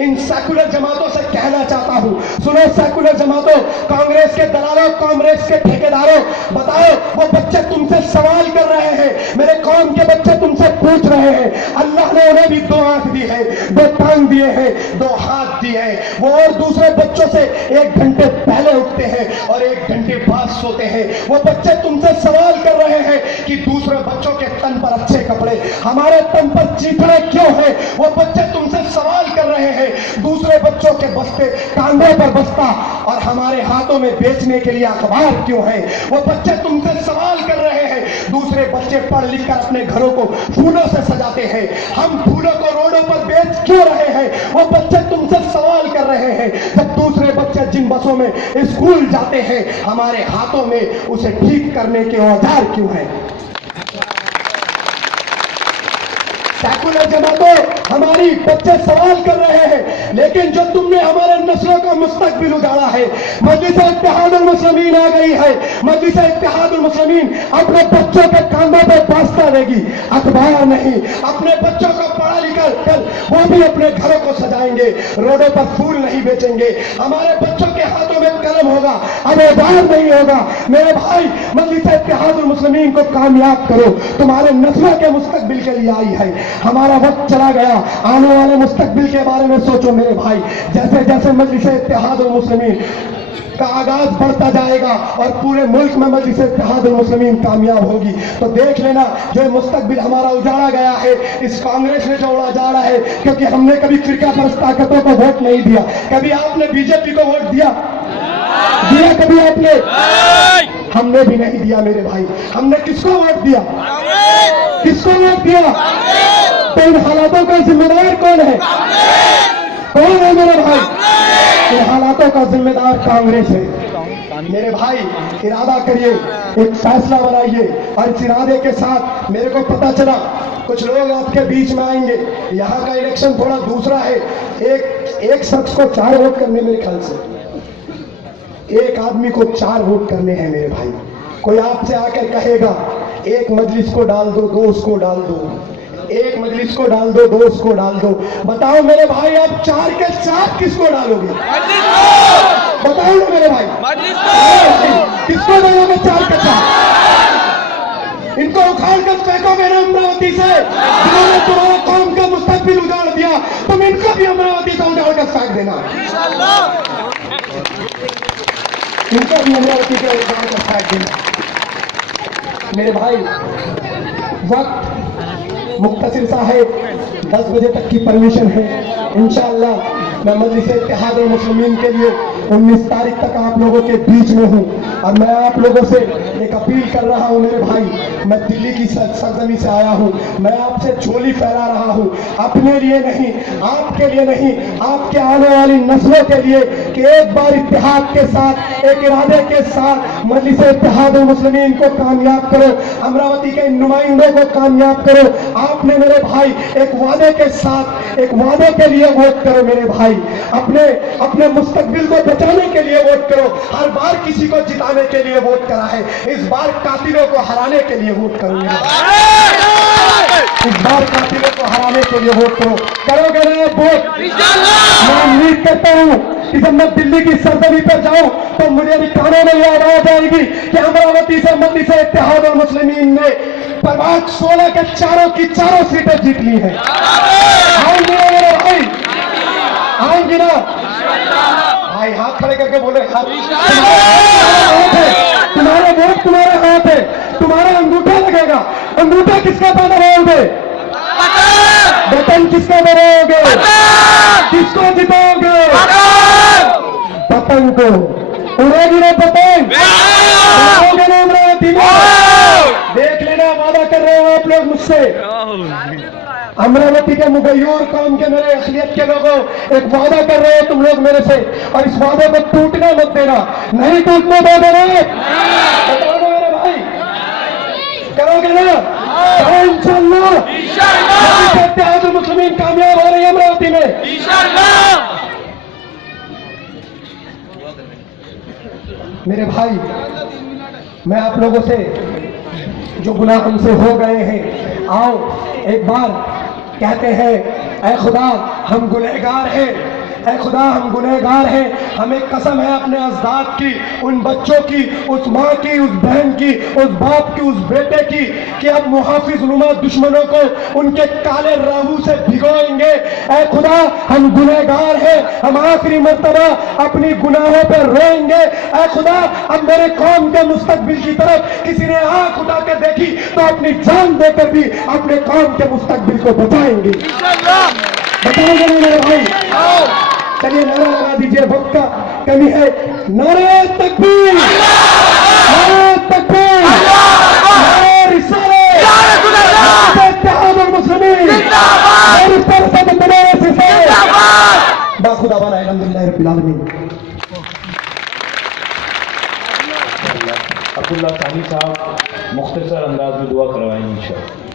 इन secular जमातों से कहना चाहता हूं, सुनो सेकुलर जमातों, कांग्रेस के दलालों, कांग्रेस के ठेकेदारों, बताओ वो बच्चे तुमसे सवाल कर रहे हैं, मेरे कौम के बच्चे तुमसे पूछ रहे हैं। अल्लाह ने उन्हें भी 2 आंख दी है, 2 टांग दिए हैं, 2 हाथ दिए हैं। वो और दूसरे बच्चों से 1 घंटे पहले उठते हैं और 1 घंटे बाद सोते हैं। वो बच्चे तुमसे सवाल कर रहे हैं कि दूसरे बच्चों के तन पर अच्छे कपड़े, हमारे तन पर चीथड़े क्यों हैं। वो बच्चे तुमसे सवाल कर रहे हैं दूसरे बच्चों के बस्ते कांधों पर बस्ता और हमारे हाथों में बेचने के लिए अखबार क्यों है। वो बच्चे तुमसे सवाल कर रहे हैं दूसरे बच्चे पढ़ लिख कर अपने घरों को फूलों से सजाते हैं, हम फूलों को रोडों पर बेच क्यों रहे हैं। वो बच्चे तुमसे सवाल कर रहे हैं जब दूसरे बच्चे जिन बसों में स्कूल जाते हैं हमारे हाथों में उसे ठीक करने के औजार क्यों हैं। सेकुलर जमातों, हमारी बच्चे सवाल कर रहे हैं, लेकिन जो तुमने हमारे नस्लों का मुस्तकबिल उजाड़ा है। मजलिस इत्तेहादुल मुस्लिमीन आ गई है, मजलिस इत्तेहादुल मुस्लिमीन अपने बच्चों के कांधों पर बास्ता देगी, अखबार नहीं। अपने बच्चों को पढ़ा लिखा कर वो भी अपने घरों को सजाएंगे, रोडों पर फूल नहीं बेचेंगे, हमारे बच्चों के हाथों में कलम होगा, अब औजार नहीं होगा। मेरे भाई, मजलिस इत्तेहादुल मुस्लिमीन को कामयाब करो, तुम्हारे नस्लों के मुस्तकबिल के लिए आई है। हमारा वक्त चला गया, आने वाले मुस्तकबिल के बारे में सोचो मेरे भाई। जैसे जैसे मजलिस इत्तेहादुल मुस्लिमीन का आगाज बढ़ता जाएगा और पूरे मुल्क में मजलिस इत्तेहादुल मुस्लिमीन कामयाब होगी, तो देख लेना जो मुस्तकबिल हमारा उजाड़ा गया है, इस कांग्रेस ने जो उजाड़ा है, क्योंकि हमने कभी फिरका परस्त ताकतों को वोट नहीं दिया। कभी आपने बीजेपी को वोट दिया कभी आपने? हमने भी नहीं दिया मेरे भाई। हमने किसको वोट दिया? किसको वोट दिया? तो इन हालातों का जिम्मेदार कौन है? कौन है मेरे भाई? इन हालातों का जिम्मेदार कांग्रेस है। मेरे भाई, इरादा करिए, एक फैसला बनाइए और इस इरादे के साथ मेरे को पता चला कुछ लोग आपके बीच में आएंगे। यहाँ का इलेक्शन थोड़ा दूसरा है, एक शख्स को 4 वोट करने, मेरे ख्याल से एक आदमी को 4 वोट करने हैं मेरे भाई। कोई आपसे आकर कहेगा एक मजलिस को डाल दो, 2 उसको डाल दो, एक मजलिस को डाल दो, 2 उसको डाल दो। बताओ मेरे भाई, आप 4 के 4 किसको डालोगे? बताओ ना मेरे भाई, किसको डालोगे 4 के 4? इनको उखाड़ कर फेंकोगे ना अमरावती से, जिन्होंने तुम्हारा कौम का मुस्तकबिल उजाड़ दिया, तुम इनको भी अमरावती से उजाड़ कर फेंक देना। इनको भी अमरावती के उजाड़ कर फेंक देना। मेरे भाई, वक्त मुख्तसर सा है, 10 बजे तक की परमिशन है। इंशाअल्लाह मैं मजलिस इत्तेहादुल मुस्लिमीन के लिए 19 तारीख तक आप लोगों के बीच में हूँ और मैं आप लोगों से एक अपील कर रहा हूँ मेरे भाई। मैं दिल्ली की सरजमी से आया हूँ, मैं आपसे झोली फैला रहा हूँ, अपने लिए नहीं, आपके लिए नहीं, आपके आने वाली नस्लों के लिए, कि एक बार इत्तेहाद के साथ, एक इरादे के साथ मजलिस इत्तेहादुल मुस्लिमीन को कामयाब करो, अमरावती के नुमाइंदों को कामयाब करो। आपने मेरे भाई एक वादे के साथ, एक वादे के लिए वोट करो मेरे भाई। अपने मुस्तकबिल को बचाने के लिए वोट करो। हर बार किसी को जिताने के लिए वोट करा है, इस बार कातिलों को हराने के लिए वोट करो। इस बार कातिलों को हराने के लिए वोट करो। करोगे ना वोट? मैं उम्मीद करता हूँ कि जब मैं दिल्ली की सरजमी पर जाऊं तो मुझे भी कानों में याद आ जाएगी कि अमरावती से मजलिस इत्तेहादुल मुस्लिमीन ने प्रभाग 16 के चारों की चारों सीटें जीत ली है। आएंगे ना मेरे भाई? आएंगे ना भाई? हाथ खड़े करके बोले, तुम्हारे वोट तुम्हारे हाथ है, तुम्हारा अंगूठा लगेगा। अंगूठा किसका दबाओगे? बटन किसका दबाओगे? किसको जिताओगे? पतंग को। उड़ेगी ना पतंग? उड़ोगे ना अमरावती में? देख लेना, वादा कर रहे हो आप लोग मुझसे। अमरावती के मुगैयूर कौम के मेरे अखिलियत के लोगों, एक वादा कर रहे हो तुम लोग मेरे से, और इस वादे को टूटने मत देना। नहीं टूटने दो मेरे, बताओ ना मेरे भाई, करोगे ना? इंशाअल्लाह इत्तेहादुल मुस्लिमीन कामयाब हो रही है अमरावती में इंशाअल्लाह। मेरे भाई, मैं आप लोगों से, जो गुनाह हमसे हो गए हैं, आओ एक बार कहते हैं ऐ खुदा हम गुनहगार हैं, ऐ खुदा हम गुनहगार हैं। हमें कसम है अपने अजदाद की, उन बच्चों की, उस माँ की, उस बहन की, उस बाप की, उस बेटे की, कि अब मुहाफिज नुमा दुश्मनों को उनके काले राहू से भिगोएंगे। ऐ खुदा हम गुनहगार हैं, हम आखिरी मर्तबा अपनी गुनाहों पर रोएंगे। ऐ खुदा अब मेरे कौम के मुस्तकबिल की तरफ किसी ने आंख उठा के देखी तो अपनी जान देकर भी अपने कौम के मुस्तकबिल को बचाएंगे। बताएंगे ना मेरे भाई? चलिए नारा लगा दीजिए, वक्त का कमी है। नारे तकबीर, नारे तकबीर, नारे रिसालत, नारे इत्तेहादुल मुस्लिमीन, और इस तरह से बनारस से बाखुदा बना अल्हम्दुलिल्लाह रब्बिल आलमीन। अब्दुल्ला सानी साहब मुख्तसर अंदाज में दुआ करवाएंगे इंशाअल्लाह।